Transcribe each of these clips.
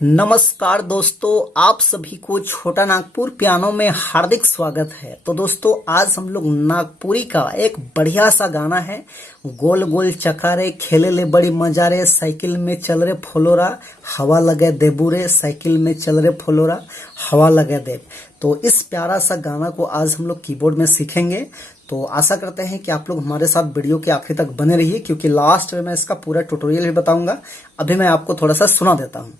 नमस्कार दोस्तों, आप सभी को छोटा नागपुर पियानो में हार्दिक स्वागत है। तो दोस्तों, आज हम लोग नागपुरी का एक बढ़िया सा गाना है। गोल गोल चकारे खेले ले बड़ी मजा रे, साइकिल में चल रे फोलोरा, हवा लगे देबू रे, साइकिल में चल रे फोलोरा, हवा लगे देब। तो इस प्यारा सा गाना को आज हम लोग कीबोर्ड में सीखेंगे। तो आशा करते हैं कि आप लोग हमारे साथ वीडियो के आखिर तक बने रहिए, क्योंकि लास्ट में मैं इसका पूरा ट्यूटोरियल भी बताऊंगा। अभी मैं आपको थोड़ा सा सुना देता हूँ।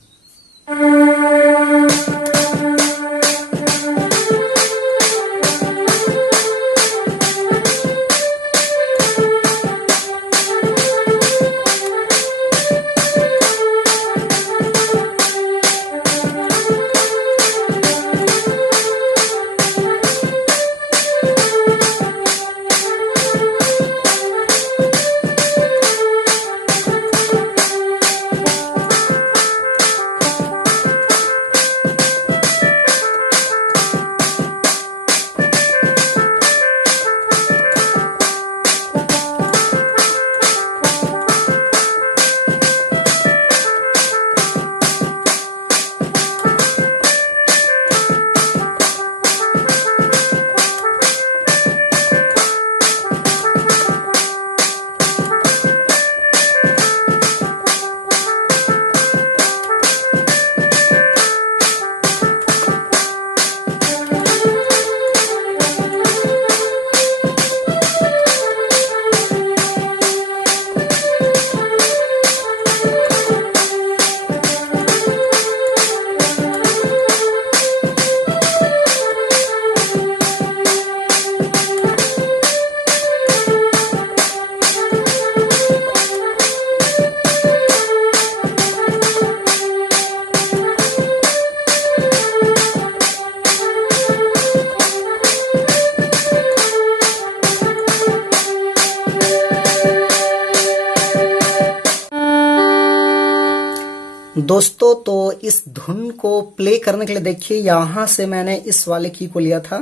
दोस्तों, तो इस धुन को प्ले करने के लिए देखिए, यहां से मैंने इस वाले की को लिया था।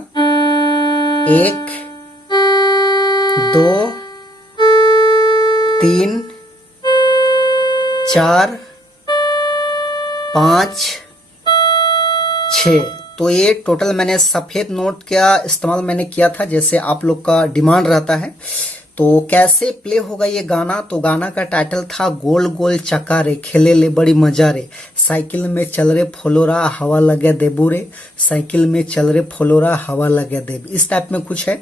1 2 3 4 5 6। तो ये टोटल मैंने सफेद नोट का इस्तेमाल मैंने किया था, जैसे आप लोग का डिमांड रहता है। तो कैसे प्ले होगा ये गाना? तो गाना का टाइटल था गोल गोल चक्का रे, खेले ले बड़ी मजा रे, साइकिल में चल रे फोलोरा, हवा लगे देबू रे, साइकिल में चल रे फोलोरा, हवा लगे देब। इस टाइप में कुछ है।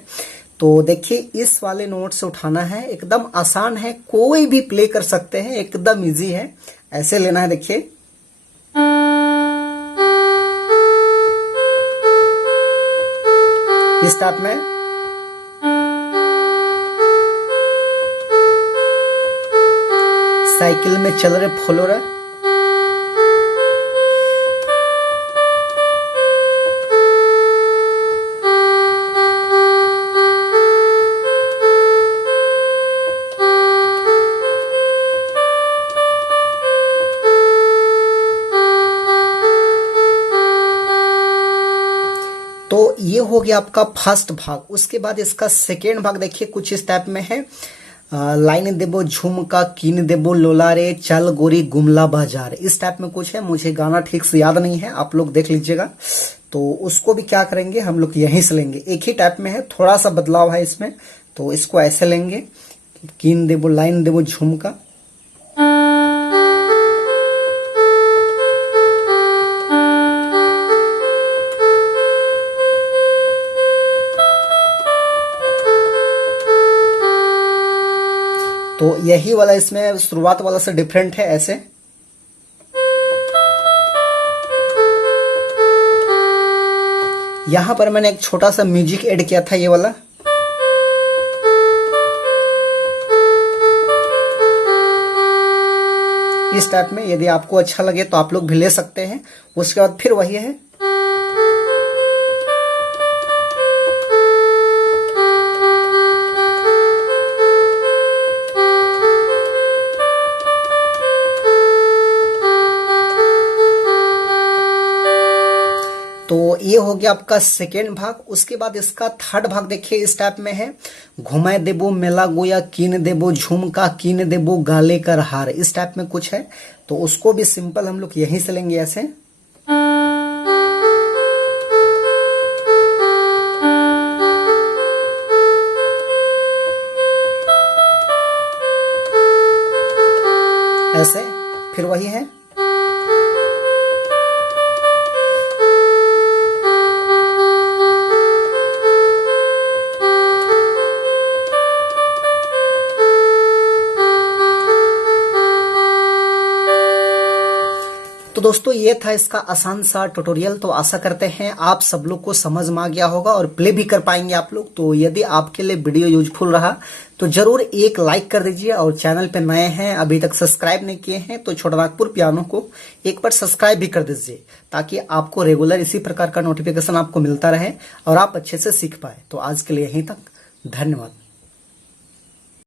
तो देखिए, इस वाले नोट से उठाना है, एकदम आसान है, कोई भी प्ले कर सकते हैं, एकदम इजी है। ऐसे लेना है, देखिए। इस टाइप में साइकिल में चल रहे फोलोरा, तो ये हो गया आपका फर्स्ट भाग। उसके बाद इसका सेकेंड भाग देखिए, कुछ इस टाइप में है। लाइन देबो झुमका कीन देबो लोला रे, चल गोरी गुमला बाजार। इस टाइप में कुछ है, मुझे गाना ठीक से याद नहीं है, आप लोग देख लीजिएगा। तो उसको भी क्या करेंगे, हम लोग यहीं से लेंगे। एक ही टाइप में है, थोड़ा सा बदलाव है इसमें। तो इसको ऐसे लेंगे, कीन देबो लाइन देबो झुमका। तो यही वाला इसमें शुरुआत वाला से डिफरेंट है। ऐसे यहां पर मैंने एक छोटा सा म्यूजिक ऐड किया था, ये वाला। इस टाइप में यदि आपको अच्छा लगे तो आप लोग भी ले सकते हैं। उसके बाद फिर वही है। तो ये हो गया आपका सेकेंड भाग। उसके बाद इसका थर्ड भाग देखिए इस टाइप में है, घुमाए देबो मेला गोया कीन देबो झुमका कीन देबो गाले कर हार, इस टाइप में कुछ है। तो उसको भी सिंपल हम लोग यहीं से लेंगे ऐसे। ऐसे फिर वही है। तो दोस्तों ये था इसका आसान सा ट्यूटोरियल। तो आशा करते हैं आप सब लोग को समझ में आ गया होगा और प्ले भी कर पाएंगे आप लोग। तो यदि आपके लिए वीडियो यूजफुल रहा तो जरूर एक लाइक कर दीजिए, और चैनल पे नए हैं अभी तक सब्सक्राइब नहीं किए हैं तो छोटा नागपुर पियानो को एक बार सब्सक्राइब भी कर दीजिए, ताकि आपको रेगुलर इसी प्रकार का नोटिफिकेशन आपको मिलता रहे और आप अच्छे से सीख पाए। तो आज के लिए यहीं तक, धन्यवाद।